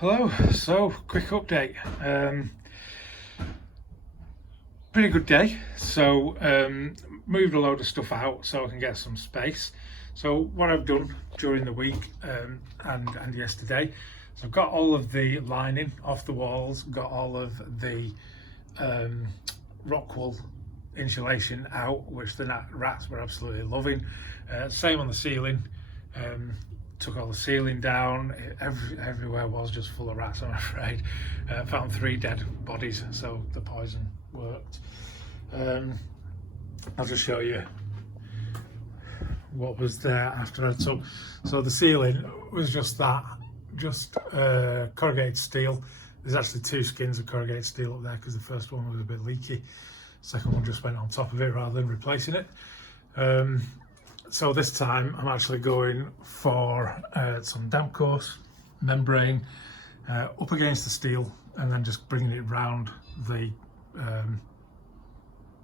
Hello, so quick update. Pretty good day. So moved a load of stuff out so I can get some space. So what I've done during the week and yesterday, so I've got all of the lining off the walls, got all of the rock wool insulation out, which the rats were absolutely loving. Same on the ceiling. Took all the ceiling down. Everywhere was just full of rats, I'm afraid. Found 3 dead bodies, so the poison worked. I'll just show you what was there after I took. So the ceiling was just corrugated steel. There's actually 2 skins of corrugated steel up there because the first one was a bit leaky. Second one just went on top of it rather than replacing it. So this time I'm actually going for some damp course membrane up against the steel and then just bringing it round the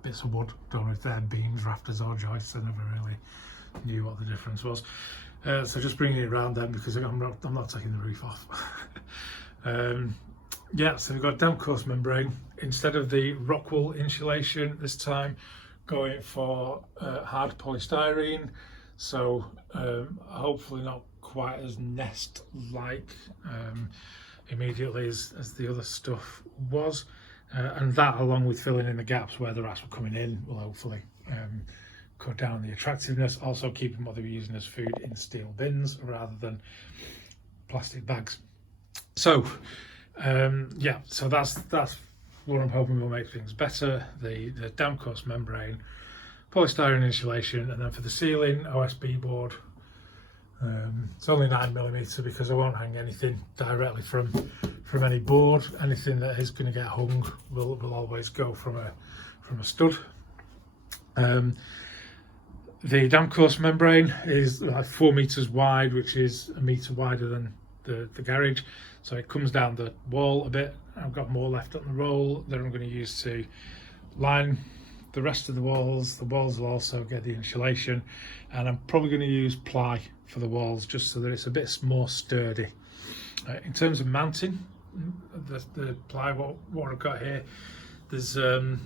bits of wood. Don't know if they're beams, rafters or joists. I never really knew what the difference was. So just bringing it around then because I'm not taking the roof off. Yeah, so we've got damp course membrane instead of the rock wool insulation this time. Going for hard polystyrene, so hopefully not quite as nest-like immediately as the other stuff was, and that along with filling in the gaps where the rats were coming in will hopefully cut down the attractiveness, also keeping what they were using as food in steel bins rather than plastic bags. So yeah, so that's what I'm hoping will make things better. The damp course membrane, polystyrene insulation, and then for the ceiling, OSB board. It's only 9mm because I won't hang anything directly from any board. Anything that is going to get hung will always go from a stud. The damp course membrane is like 4 meters wide, which is a meter wider than the garage, so it comes down the wall a bit. I've got more left on the roll that I'm going to use to line the rest of the walls. The walls will also get the insulation, and I'm probably going to use ply for the walls just so that it's a bit more sturdy. In terms of mounting the ply, what I've got here, there's a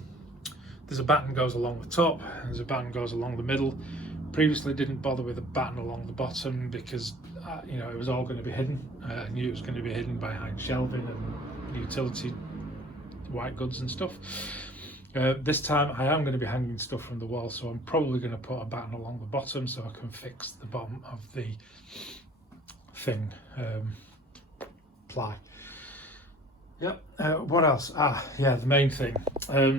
batten goes along the top, there's a batten goes along the middle. Previously didn't bother with a batten along the bottom because you know, it was all going to be hidden. I knew it was going to be hidden behind shelving and utility white goods and stuff. This time I am going to be hanging stuff from the wall, so I'm probably going to put a batten along the bottom so I can fix the bottom of the thing ply. Yep. What else? Yeah, the main thing.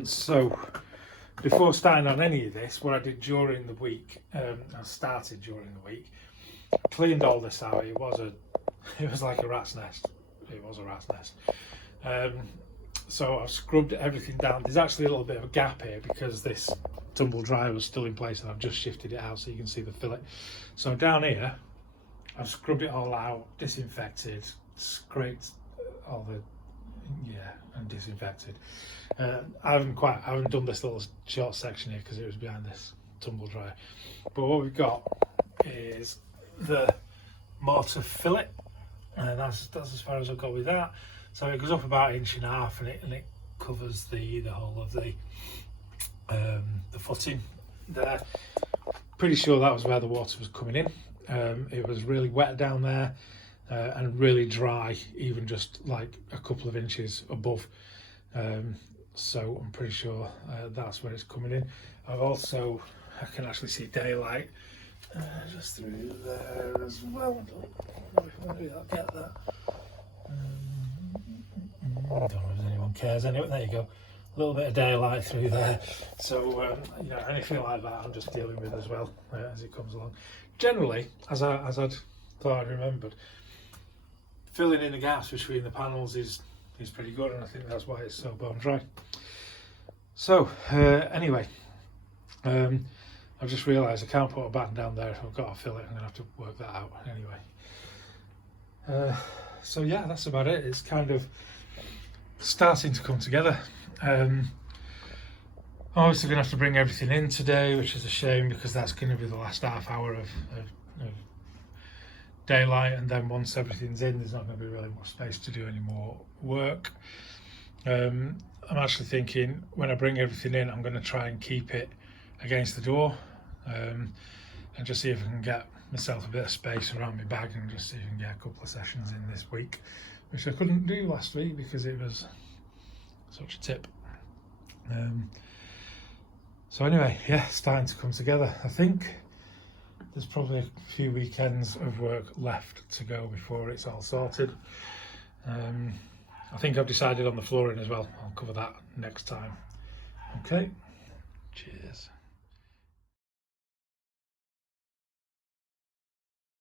So before starting on any of this, what I did during the week, I started during the week, cleaned all this out. It was like a rat's nest. It was a rat's nest. So I've scrubbed everything down. There's actually a little bit of a gap here because this tumble dryer was still in place and I've just shifted it out so you can see the fillet. So down here, I've scrubbed it all out, disinfected, scraped all the, and disinfected. I haven't done this little short section here because it was behind this tumble dryer. But what we've got is the mortar fillet, and that's as far as I've got with that. So it goes up about 1.5 inches and it covers the whole of the footing there. Pretty sure that was where the water was coming in. It was really wet down there and really dry, even just like a couple of inches above. So I'm pretty sure that's where it's coming in. I can actually see daylight just through there as well. Maybe I'll get that. I don't know if anyone cares. Anyway, there you go. A little bit of daylight through there. So you know, anything like that I'm just dealing with as well as it comes along. Generally, as I'd thought I remembered, filling in the gaps between the panels is pretty good, and I think that's why it's so bone dry. So anyway, I've just realised I can't put a batten down there if I've got to fill it. I'm going to have to work that out anyway. So yeah, that's about it. It's kind of starting to come together. I'm obviously going to have to bring everything in today, which is a shame because that's going to be the last half hour of daylight, and then once everything's in, there's not going to be really much space to do any more work. I'm actually thinking when I bring everything in, I'm going to try and keep it against the door, and just see if I can get myself a bit of space around my bag, and just see if I can get a couple of sessions in this week, which I couldn't do last week because it was such a tip. So anyway, yeah, it's starting to come together. I think there's probably a few weekends of work left to go before it's all sorted. I think I've decided on the flooring as well. I'll cover that next time. Okay, cheers.